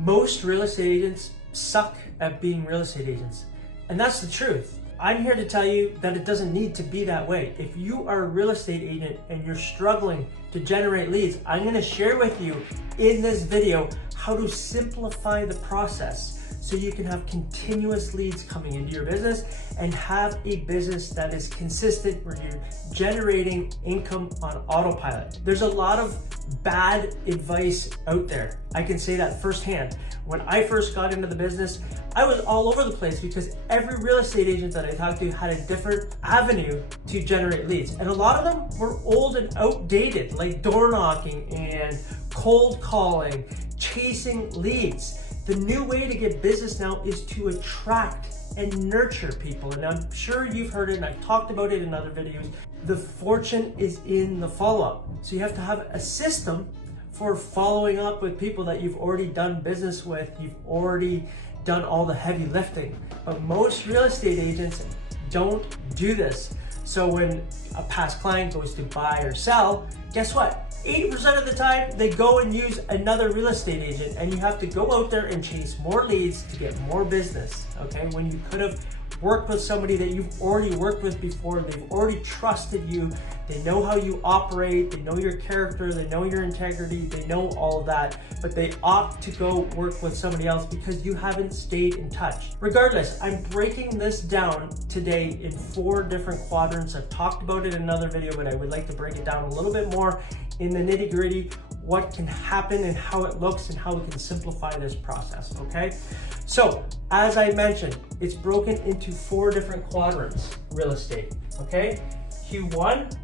Most real estate agents suck at being real estate agents. And that's the truth. I'm here to tell you that it doesn't need to be that way. If you are a real estate agent and you're struggling to generate leads, I'm going to share with you in this video how to simplify the process so you can have continuous leads coming into your business and have a business that is consistent where you're generating income on autopilot. There's a lot of bad advice out there. I can say that firsthand. When I first got into the business, I was all over the place because every real estate agent that I talked to had a different avenue to generate leads. And a lot of them were old and outdated, like door knocking and cold calling, chasing leads. The new way to get business now is to attract and nurture people. And I'm sure you've heard it and I've talked about it in other videos. The fortune is in the follow-up. So you have to have a system for following up with people that you've already done business with. You've already done all the heavy lifting. But most real estate agents don't do this. So when a past client goes to buy or sell, guess what? 80% of the time, they go and use another real estate agent, and you have to go out there and chase more leads to get more business, okay? When you could have worked with somebody that you've already worked with before, they've already trusted you, they know how you operate, they know your character, they know your integrity, they know all of that, but they opt to go work with somebody else because you haven't stayed in touch. Regardless, I'm breaking this down today in 4 different quadrants. I've talked about it in another video, but I would like to break it down a little bit more in the nitty-gritty, what can happen and how it looks and how we can simplify this process, okay? So, as I mentioned, it's broken into 4 different quadrants, real estate, okay? Q1,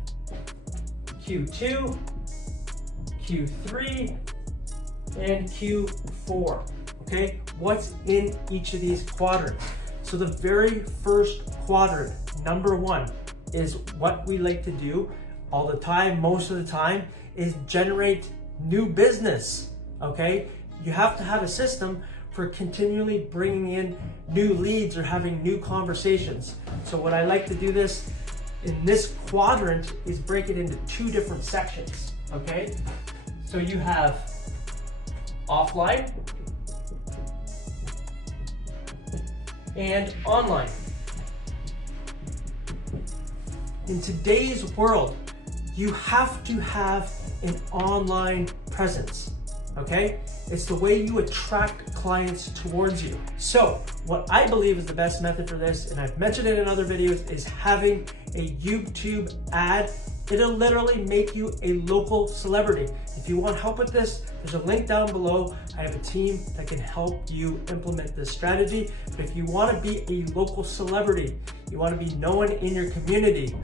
Q2, Q3, and Q4, okay? What's in each of these quadrants? So the very first quadrant, number 1, is what we like to do all the time, most of the time, is generate new business, okay? You have to have a system for continually bringing in new leads or having new conversations. So what I like to do this in this quadrant is break it into 2 different sections, okay? So you have offline and online. In today's world, you have to have an online presence, okay? It's the way you attract clients towards you. So what I believe is the best method for this, and I've mentioned it in other videos, is having a YouTube ad. It'll literally make you a local celebrity. If you want help with this, there's a link down below. I have a team that can help you implement this strategy. But if you want to be a local celebrity, you want to be known in your community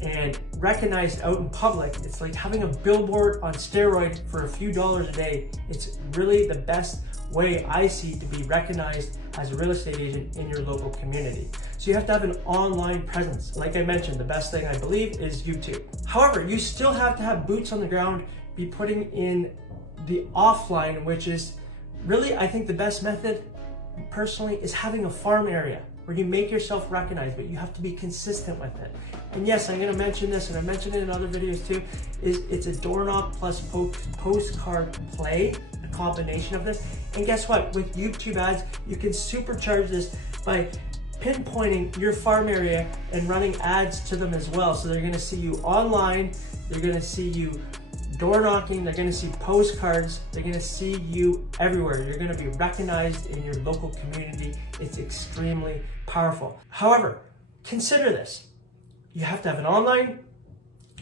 and recognized out in public, it's like having a billboard on steroids for a few dollars a day. It's really the best way I see to be recognized as a real estate agent in your local community. So you have to have an online presence. Like I mentioned, the best thing I believe is YouTube. However, you still have to have boots on the ground, be putting in the offline, which is really, I think the best method personally is having a farm area where you make yourself recognized, but you have to be consistent with it. And yes, I'm gonna mention this, and I mentioned it in other videos too, it's a door knock plus postcard play, a combination of this. And guess what? With YouTube ads, you can supercharge this by pinpointing your farm area and running ads to them as well. So they're gonna see you online, they're gonna see you door knocking, they're gonna see postcards, they're gonna see you everywhere. You're gonna be recognized in your local community. It's extremely powerful. However, consider this. You have to have an online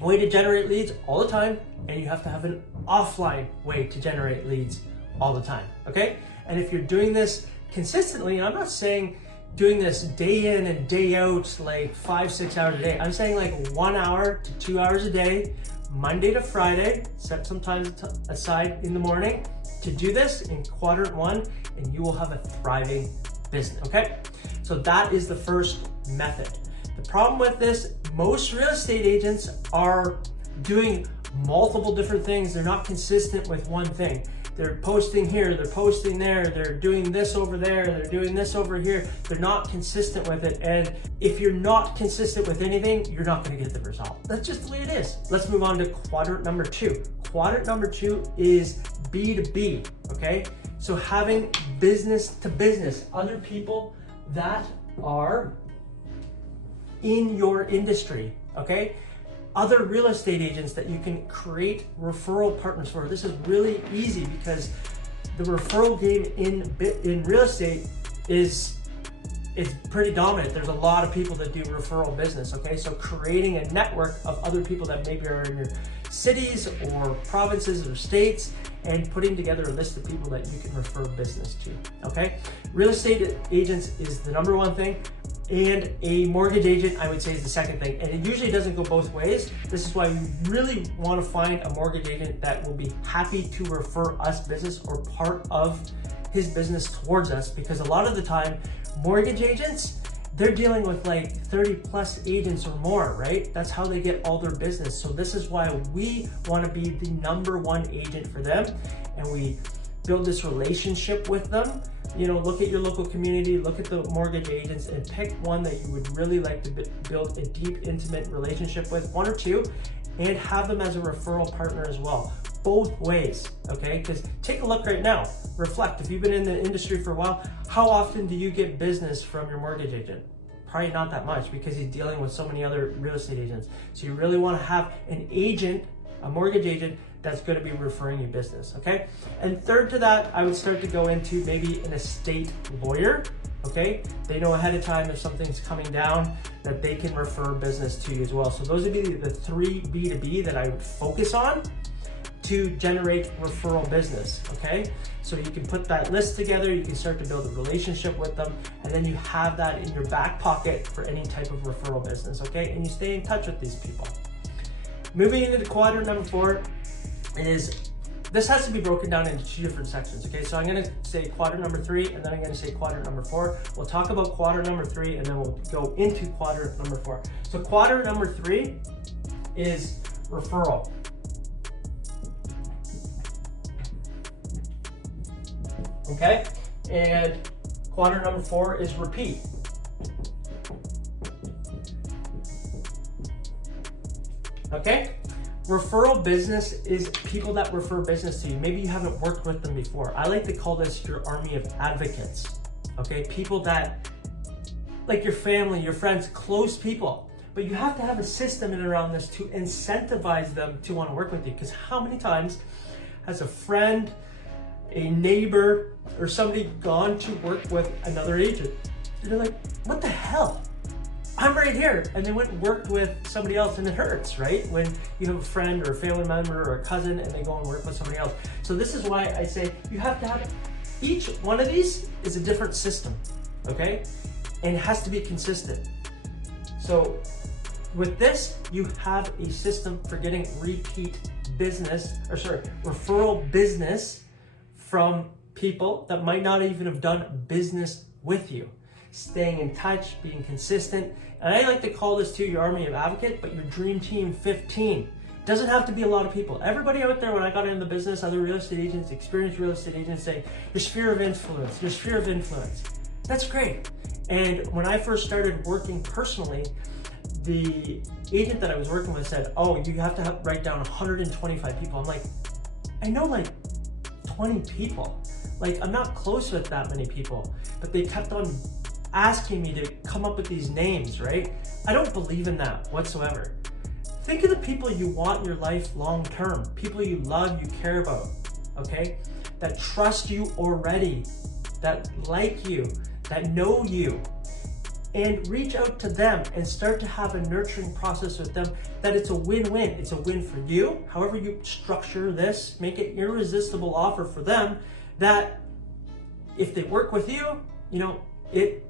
way to generate leads all the time, and you have to have an offline way to generate leads all the time, okay? And if you're doing this consistently, and I'm not saying doing this day in and day out, like 5-6 hours a day. I'm saying like 1 hour to 2 hours a day, Monday to Friday, set some time aside in the morning to do this in quadrant 1, and you will have a thriving business, okay? So that is the first method. The problem with this, most real estate agents are doing multiple different things. They're not consistent with one thing. They're posting here, they're posting there, they're doing this over there, they're doing this over here. They're not consistent with it. And if you're not consistent with anything, you're not gonna get the result. That's just the way it is. Let's move on to quadrant number 2. Quadrant number 2 is B2B, okay? So having business to business, other people that are in your industry, okay? Other real estate agents that you can create referral partners for. This is really easy because the referral game in real estate is pretty dominant. There's a lot of people that do referral business, okay? So creating a network of other people that maybe are in your cities or provinces or states and putting together a list of people that you can refer business to, okay? Real estate agents is the number one thing, and a mortgage agent, I would say, is the second thing. And it usually doesn't go both ways. This is why we really want to find a mortgage agent that will be happy to refer us business or part of his business towards us, because a lot of the time, mortgage agents, they're dealing with like 30 plus agents or more, right? That's how they get all their business. So this is why we want to be the number one agent for them, and we build this relationship with them. You know, look at your local community, look at the mortgage agents, and pick one that you would really like to build a deep, intimate relationship with, one or two, and have them as a referral partner as well. Both ways, okay? Because take a look right now, reflect. If you've been in the industry for a while, how often do you get business from your mortgage agent? Probably not that much, because he's dealing with so many other real estate agents. So you really want to have an agent, a mortgage agent, that's going to be referring you business, okay? And third to that, I would start to go into maybe an estate lawyer, okay? They know ahead of time if something's coming down that they can refer business to you as well. So those would be the three B2B that I would focus on to generate referral business, okay? So you can put that list together, you can start to build a relationship with them, and then you have that in your back pocket for any type of referral business, okay? And you stay in touch with these people. Moving into quadrant number 4 is, this has to be broken down into 2 different sections, okay? So I'm gonna say quadrant number 3, and then I'm gonna say quadrant number 4. We'll talk about quadrant number 3, and then we'll go into quadrant number 4. So quadrant number 3 is referral. Okay, and quadrant number 4 is repeat. Okay, referral business is people that refer business to you. Maybe you haven't worked with them before. I like to call this your army of advocates. Okay, people that, like your family, your friends, close people. But you have to have a system in around this to incentivize them to want to work with you. Because how many times has a friend, a neighbor, or somebody gone to work with another agent? And they're like, what the hell? I'm right here. And they went and worked with somebody else, and it hurts, right? When you have a friend or a family member or a cousin and they go and work with somebody else. So this is why I say you have to have, each one of these is a different system, okay? And it has to be consistent. So with this, you have a system for getting repeat business, or sorry, referral business from people that might not even have done business with you. Staying in touch, being consistent. And I like to call this too your army of advocate, but your dream team 15. Doesn't have to be a lot of people. Everybody out there, when I got into the business, other real estate agents, experienced real estate agents say, your sphere of influence, your sphere of influence. That's great. And when I first started working personally, the agent that I was working with said, oh, you have to write down 125 people. I'm like, I know like 20 people. Like, I'm not close with that many people, but they kept on asking me to come up with these names, right? I don't believe in that whatsoever. Think of the people you want in your life long term, people you love, you care about, okay? That trust you already, that like you, that know you, and reach out to them and start to have a nurturing process with them that it's a win-win. It's a win for you. However you structure this, make it irresistible offer for them that if they work with you, you know, it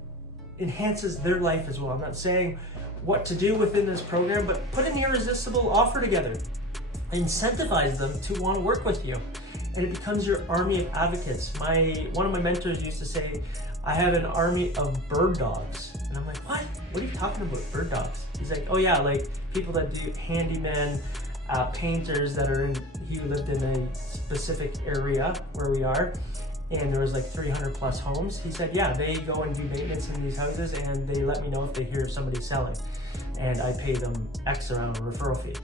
enhances their life as well. I'm not saying what to do within this program, but put an irresistible offer together. Incentivize them to want to work with you. And it becomes your army of advocates. One of my mentors used to say, I have an army of bird dogs. And I'm like, what? What are you talking about, bird dogs? He's like, oh yeah, like people that do handyman, painters that are in, he lived in a specific area where we are, and there was like 300 plus homes. He said, yeah, they go and do maintenance in these houses and they let me know if they hear somebody selling. And I pay them X around a referral fee.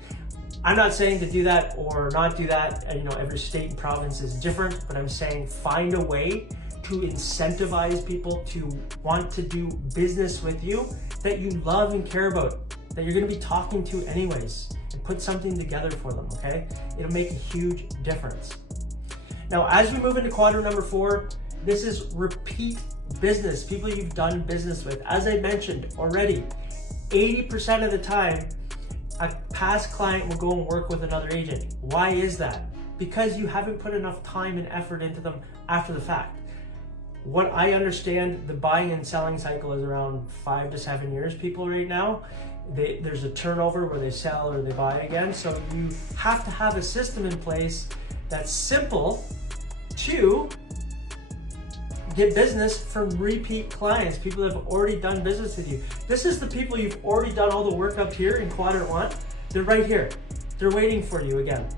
I'm not saying to do that or not do that. You know, every state and province is different, but I'm saying find a way to incentivize people to want to do business with you that you love and care about, that you're gonna be talking to anyways, and put something together for them, okay? It'll make a huge difference. Now, as we move into quadrant number 4, this is repeat business, people you've done business with. As I mentioned already, 80% of the time, a past client will go and work with another agent. Why is that? Because you haven't put enough time and effort into them after the fact. What I understand, the buying and selling cycle is around 5 to 7 years, people right now. There's a turnover where they sell or they buy again. So you have to have a system in place that's simple to get business from repeat clients, people that have already done business with you. This is the people you've already done all the work up here in quadrant 1. They're right here. They're waiting for you again.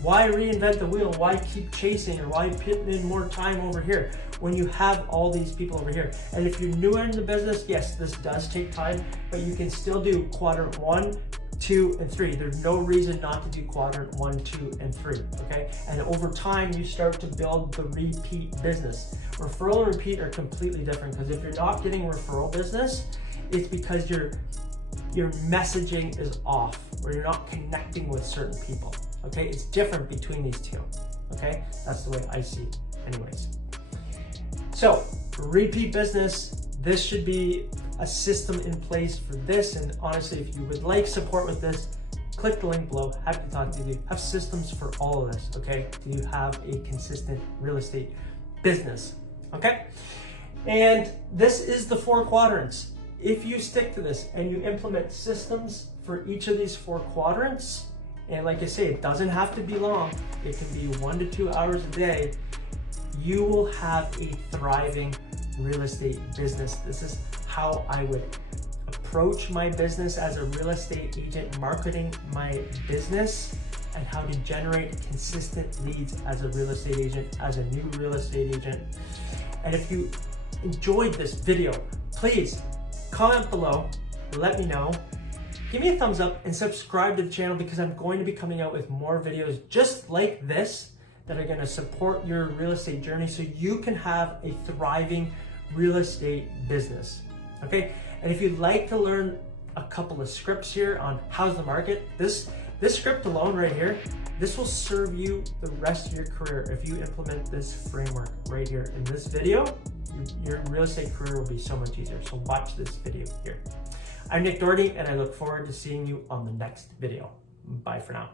Why reinvent the wheel? Why keep chasing, or why put in more time over here when you have all these people over here? And if you're newer in the business, yes, this does take time, but you can still do quadrant 1, 2, and 3. There's no reason not to do quadrant 1, 2, and 3, okay? And over time, you start to build the repeat business. Referral and repeat are completely different, because if you're not getting referral business, it's because your messaging is off, or you're not connecting with certain people, okay? It's different between these two, okay? That's the way I see it anyways. So, repeat business, this should be a system in place for this. And honestly, if you would like support with this, click the link below. Happy to talk to you. Have systems for all of this, okay? Do you have a consistent real estate business, okay? And this is the 4 quadrants. If you stick to this and you implement systems for each of these 4 quadrants, and like I say, it doesn't have to be long. It can be 1 to 2 hours a day. You will have a thriving real estate business. This is how I would approach my business as a real estate agent, marketing my business, and how to generate consistent leads as a real estate agent, as a new real estate agent. And if you enjoyed this video, please comment below, let me know, give me a thumbs up, and subscribe to the channel, because I'm going to be coming out with more videos just like this that are going to support your real estate journey so you can have a thriving real estate business, okay? And if you'd like to learn a couple of scripts here on how's the market, this script alone right here, this will serve you the rest of your career if you implement this framework right here in this video. Your real estate career will be so much easier. So watch this video here. I'm Nick Doherty, and I look forward to seeing you on the next video. Bye for now.